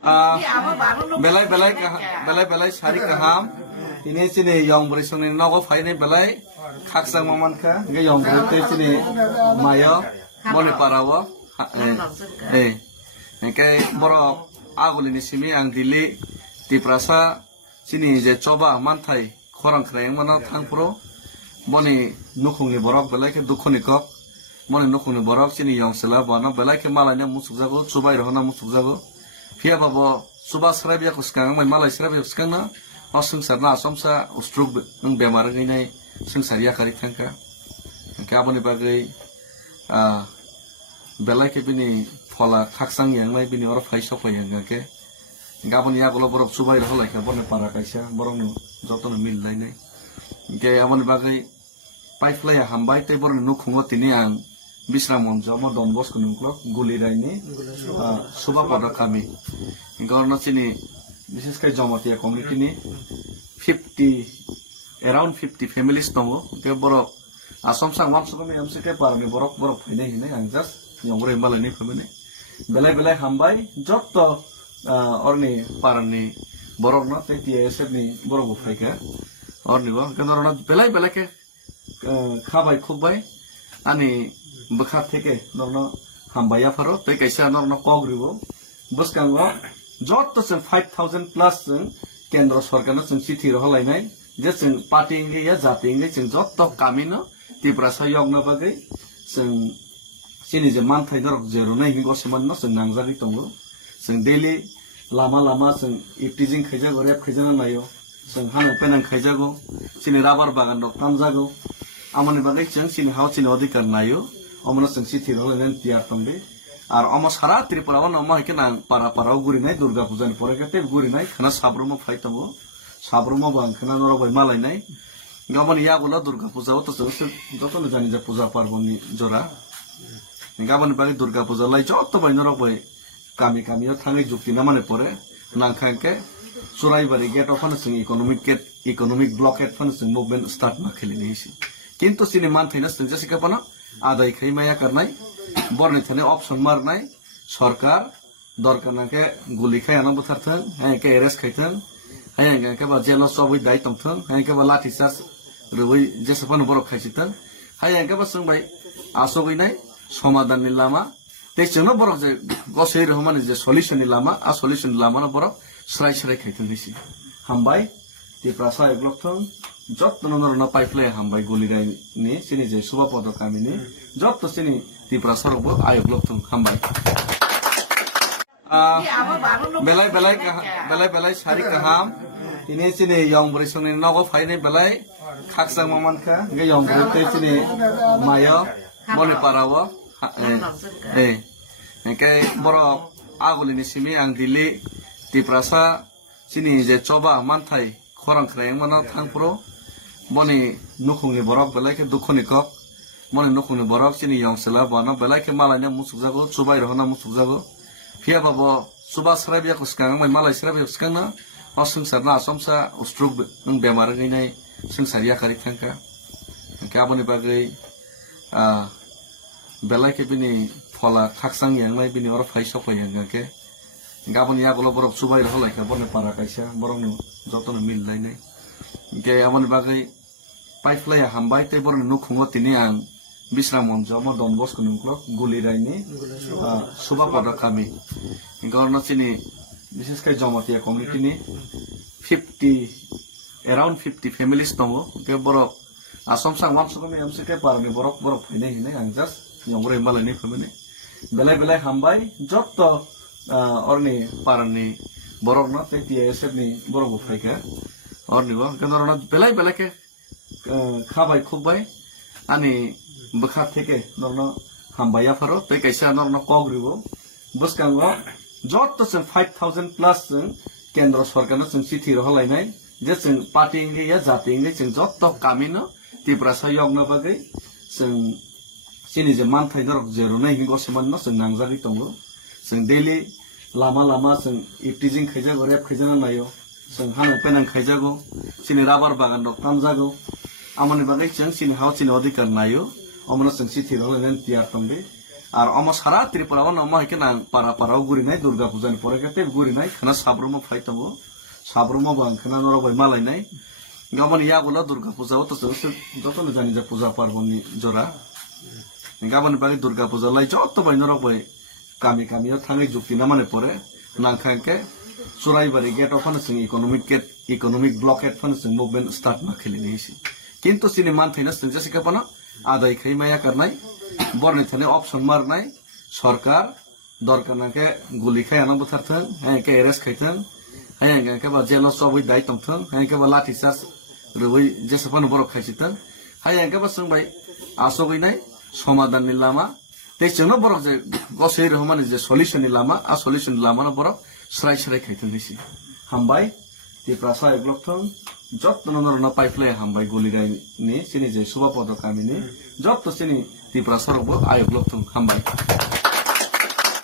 belai belai sari kaham ini sini yang berisung ini nogo fai ini belai kaksang maman ka ge yang berite sini mayo moni parawo kai borok agul ini sini ang dili tiprasa sini je coba mantai khorang khrayang mana thangpro moni nukhungni borok belai ke dukhoni kok moni nukhungni borok sini yang sela bana belai ke malanya musuk jago chubai rohna musuk jago Pia babo subah serabia kuskang, main malai serabia kuskang na, oseng sarna asomsa ustruk nung bemar ini seng saria kari tangka, kaya apa ni bagai belai ke bini pola kaksang yang lain bini orang fai sopai yang ke, kaya apa ni aku lo borok subah itu lagi, apa ni para kaisa borong nu jodoh nu mil lain ni, kaya apa ni bagai pipe laya hambai te borong nu khungot ini ang Bisram Monjo mo Don Bosco nungklok guli raini suba pada kami karena sini bisnis kai jamatia community ni 50 around 50 families tongo ke borok asom sang mam sukami amse ke parni borok phine hine angjas yongre malani phone belai hambai jotto orni parni borok na te TSF ni borok phaika orni go kanarona belai ke khabai khubbai ani bekhat থেকে নরনো হামবায়া ফারো তে কাইসা নরনো কগরিবো বসকাঙ্গো যত जों 5000 plus जों কেন্দ্র সরকারनो जों চিঠি রহলাইনাই যে जों পার্টি ইংলিয়া জাতি ইংলি जों যত কামিনো ত্রিপুরা সয়গনো বাগै जों सिनि जे मानथाय दरक जेरुनाय हिंगो समन्नो जों नांजारि दंगो जों डेली लामा जों इप्टिजिं खायजागो रेप खायजाना नायो जों हानो पेनां खायजागो सिनि राबार बागान दक तामजागो आमनि बागै जों सिनि हाव सिनि अधिकार नायो Omno sing siti role nen tiar tambe ar omo sara tripura wan omo hike nang para guri nai durga puja ni pore kate guri nai khana sabrumo phaitango sabrumo bang khana noro bai malai nai gamani ya bola durga puja to so joto na jani je puja parbon ni jora gamani bagi durga puja lai joto bai noro bai kami yo thangai jukti na mane pore nang khangke surai bari gate of sing economic blockade fan sing movement start ma kheli ni si kintu sini man thaina sing jasi ka pana আদায় খাই মায়া করনাই বর্ণিত থানে option মারনাই সরকার দরকার নাকে গুলি খাই আনা বুথারথন হ্যাঁ কে arrest খাইথন হ্যাঁ কে বা জেল সবই দাই তমথন হ্যাঁ কে বা লাঠি চার্জ রুই যেসেপান বরক খাইছিতন হ্যাঁ কে বা সঙ্গবাই আসগইনাই সমাধাননি লামা তেজনো বরক যে গসেই রহমানি যে সলিউশননি লামা আ সলিউশননি লামা না বরক সরাই খাইথন হইছি হামবাই ত্রিপুরা একলক্ষণ যত নরনা পাইফ্লাই হামবাই গলিরাই নি সিনি যে সুবা পদ কামিনি যত সিনি ত্রিপুরা সরব আয়োগ লক্ষণ হামবাই belai sari kaham ini sini yang berisung ini nogo fai ini belai kaksang maman ka ge yang berite sini mayo moni parawo kai borok agul ini sini ang dili Tripura sini je coba mantai khorang khrayang mana thangpro moni nukhungni borok belai ke dukhoni kok moni nukhungni borok sini yang sela bana belai ke malanya musuk jago chubai rohna musuk jago pia babo subah serabia kuskang main malai serabia kuskang na oseng sarna asomsa ustruk nung bemar ngai seng saria kari thangka kaya apa ni bagai belai ke bini pola kaksang yang lai bini ora fai sopai yang ke Gabon ya kalau borok subai dah lagi kapan para kaisa borok nu jodoh nu mil lain ni, kaya aman bagai pipe laya hambai te borok nu khungot ini ang Bisram Monjo mo Don Bosco nungklok guli raini suba pada kami, karena sini bisnis kai jamatia community ni 50 around 50 families tongo, kaya borok asom sang mam sukami amse kaya parni borok hine angjas yongre malani kami belai hambai jodoh orni parni borok na te TSF ni borok phaika orni go kanarona belai ke khabai khubbai ani bekhat থেকে নরনো হামবায়া ফারো তে কাইসা নরনো কগরিবো বসকাঙ্গো যত जों 5000 plus जों কেন্দ্র সরকারनो जों চিঠি রহলাইনাই যে जों পার্টি ইংলিয়া জাতি ইংলি जों যত কামিনো ত্রিপুরা সয়গনো বাগै जों सिनि जे मानथाय दरक जेरुनाय हिंगो समन्नो जों नांजारि दंगो जों डेली लामा जों इप्टिजिं खायजागो रेप खायजाना नायो जों हानो पेनां खायजागो सिनि राबार बागान दक तामजागो आमनि बागै जों सिनि हाव सिनि अधिकार नायो omno जों चिठी रहलायनानै तियार तंबे আর আমার সারা ত্রিপুরা অমা হেকে না পাড়া পাড়াও ঘুরি নাই দুর্গা পূজানি পরে গেতে ঘুরি নাই খানা সাবরুমো ফাইতাবো সাবরুমো বাং খানা নরবাই মালাই নাই গামন ইয়াগুলো দুর্গা পূজাও তো যত জানি যে পূজা পার্বণী জোড়া গাবন বাকি দুর্গা পূজা লাই যত বাই নরবাই কামি কামিও থাঙে যুক্তি না মানে পরে নাংখাকে Churaibari gate of economic blockade ফানসিং মুভमेंट स्टार्ट मा खेली नहीं किंतु सिने मान थैना सिंग जैसे का पना आदाय खै माया करनाय बरनि थाने ऑप्शन मारनाय सरकार दरकार ना के गुली खाय आना बुथारथन है के अरेस्ट खैथन है के बा जेल सबै दाय तमथन है के बा लाठी चार्ज रुबै जेसे फन बर खायसितन है के बा जों बाय आसगैनाय समाधान नि लामा तेचनो बर जे गसै रहमानि जे सल्युशन नि लामा आ सल्युशन लामा ना बर स्राय स्राय खैथन दिसि हामबाय त्रिपुरा सहायक लक्थं যত নরনা পাইফলাই হামবাই গলিরাই নি সিনি যে সভাপতি কামিনি যত সিনি ত্রিপুরা সরব আয়োগ লক্থং হামবাই